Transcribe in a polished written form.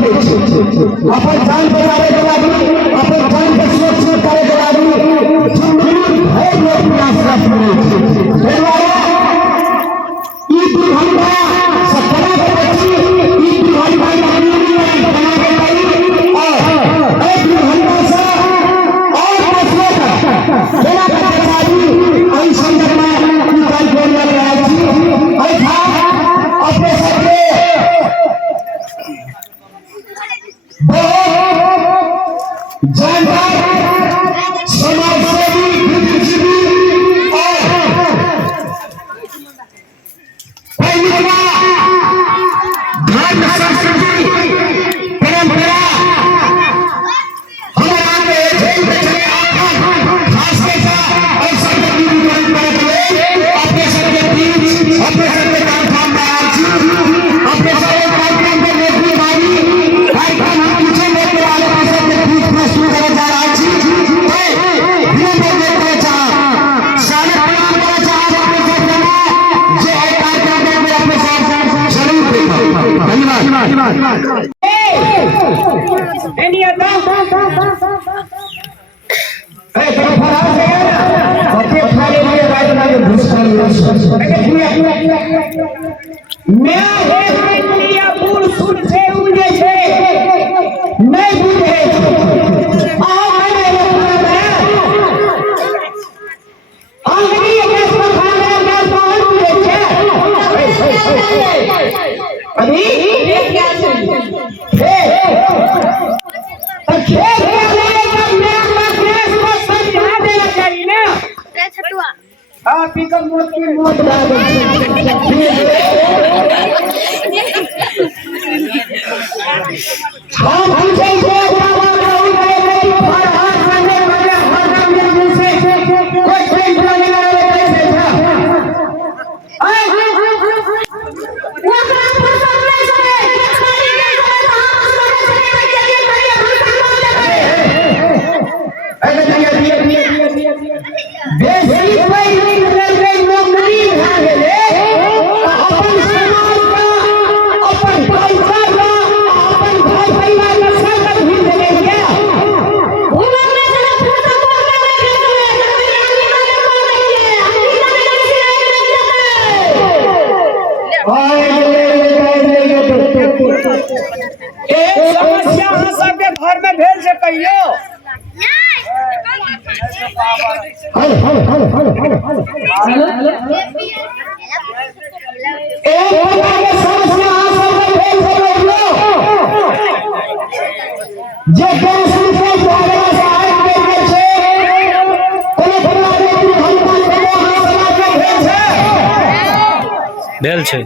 अपन जान बचावे के लागी अपन जान के सुरक्षित करे के लागी जिंदगी भर लोग प्रयास करते हैं। ई दुर्घटना सपना के बच्ची ई दुर्घटना बना के गई और एक दुर्घटना से और बचने का मेरा कर्मचारी आई संदर्भ में निकाल के ले आए थी ऐसा अपने सबके जानकार समाजसेवी बुद्धिजीवी और धर्म संस्कृति परंपरा हमारे चले खास ऐसा अपने सबके बीच अपने सबके कार्यक्रम में अपने सारे कार्यक्रम को देखने वाली कार्यक्रम भेल छै।